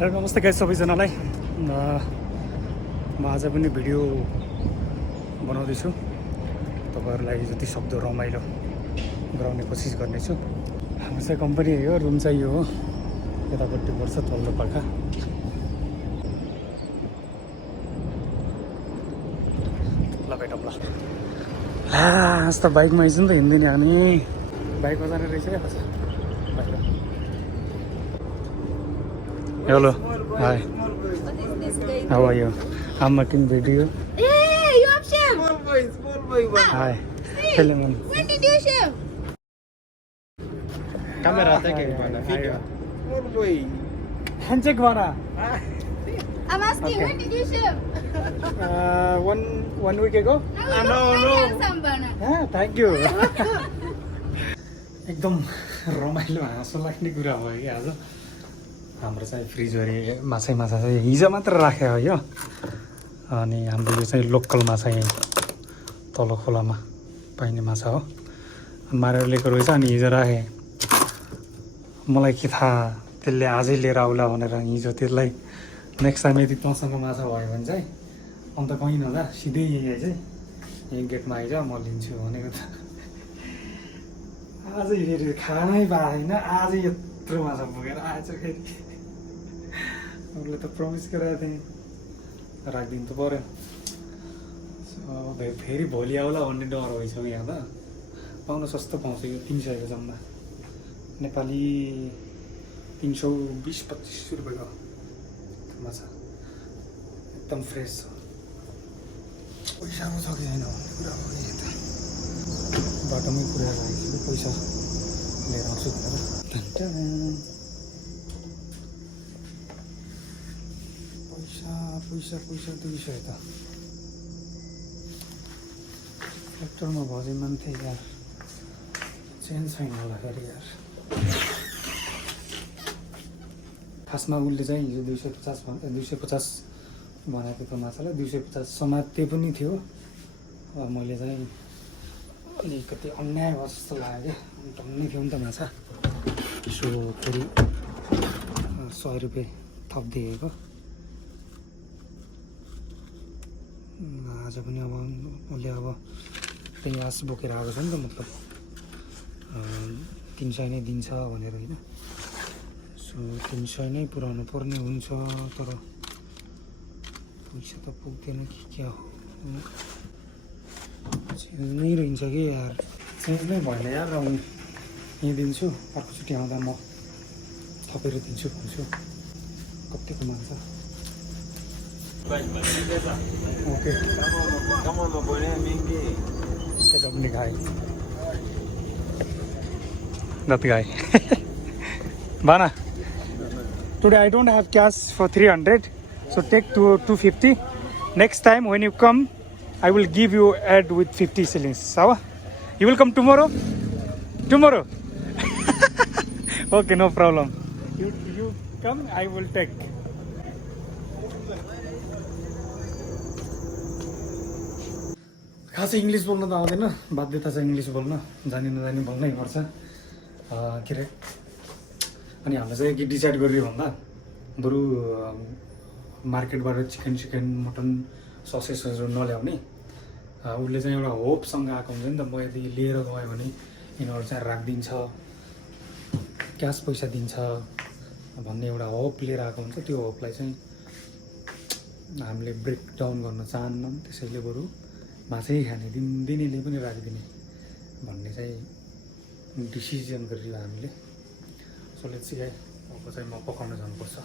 नमस्ते गाइस सबैजनालाई। म आज पनि भिडियो बनाउँदैछु। तपाईहरुलाई जति सक्दो रमाइलो गराउने कोसिस गर्नेछु। हाम्रो चाहिँ कम्पनी हो, रुम चाहिँ यो हो, यतापट्टि पर्छ तल्लो पाखा। ल भेटौँ ल। यस्तो बाइकमा आइज नि त हिँड्दैन हामी, बाइकमा जाने रहेछ क्या आज। Hello. Hi. What is this guy? How are you? I'm making video. Hey, you have shave? Small boy. Hi. Hey, Hello, man. when did you shave? Camera take video. Small boy. Handshake bana. I'm asking, Okay. when did you shave? One week ago. Now you look very handsome, Bana. Yeah, thank you. एकदम रमाइलो हाँसो लाग्ने कुरा हो कि आज। हाम्रो चाहिँ फ्रिजभरि माछा चाहिँ हिजो मात्र राख्यो हो यो। अनि हाम्रो यो चाहिँ लोकल माछा यहीँ तल खोलामा पाइने माछा हो। मारेर ल्याएको रहेछ अनि हिजो राखेँ। मलाई के थाहा त्यसले आजै लिएर आउला भनेर। हिजो त्यसलाई नेक्स्ट टाइम यदि तँसँग माछा भयो भने चाहिँ अन्त कहीँ नजा, सिधै यहीँ आइज, यहीँ गेटमा आइज, म लिन्छु भनेको त। आजै फेरि खानै पाएन, आजै यत्रो माछा पुगेर आएछ फेरि। उसले त प्रमिस गरेको थिएँ, राखिदिनु त पऱ्यो। फेरि भोलि आउला भन्ने डर भइसक्यो यहाँ त। पाउन सस्तो पाउँछ यो, 300 को जम्मा। नेपाली 320-25 रुपियाँको माछा, एकदम फ्रेस छ। पैसा पो छ कि छैन भन्ने कुरा हो कि यता बाटोमै पुऱ्याएर राखेको छु, पैसा लिएर आउँछु भनेर। पैसा 200 त ट्र्याक्टरमा भजै मान्थे यार, चेन छैन होला फेरि यार। खासमा उसले चाहिँ हिजो 250 भनेको थियो माछालाई, 250 समात्ते पनि थियो। मैले चाहिँ अलिकति अन्याय भयो जस्तो लाग्यो क्या, टन्नै थियो नि त माछा। सो फेरि 100 रुपियाँ थपिदिएको। आज पनि अब उसले अब त्यही आश बोकेर आएको छ नि त, मतलब 300 नै दिन्छ भनेर होइन। सो 300 नै पुऱ्याउनु पर्ने हुन्छ, तर पैसा त पुग्दैन कि क्या हो। चेन्ज नै रहन्छ कि यार, चेन्ज नै भएन यार। अब यहीँ दिन्छु, अर्कोचोटि आउँदा म थपेर दिन्छु भन्छु। कतिको मान्छ? Okay, set up the guy. That guy. Bana, today I don't have cash for 300, so take 250. Next time when you come, I will give you add with 50 shillings. Sawa? You will come tomorrow? Tomorrow? Okay, no problem. You come, I will take. खासै English बोल्न त आउँदैन, बाध्यता छ English बोल्न, जानी नजानी बोल्नै पर्छ। के अरे, अनि हामीले चाहिँ के डिसाइड गरियो भन्दा बरु मार्केटबाट चिकन मटन ससेसहरू नल्याउने। उसले चाहिँ एउटा होपसँग आएको हुन्छ नि त, म यदि लिएर गएँ भने यिनीहरू चाहिँ राखिदिन्छ, क्यास पैसा दिन्छ भन्ने एउटा होप लिएर आएको हुन्छ। त्यो होपलाई चाहिँ हामीले ब्रेक डाउन गर्न चाहन्नौँ। त्यसैले बरु माछै खाने, दिनेले पनि राखिदिने भन्ने चाहिँ डिसिजन गरियो हामीले। सो लेट्स सी है, अब चाहिँ म पकाउन जानुपर्छ।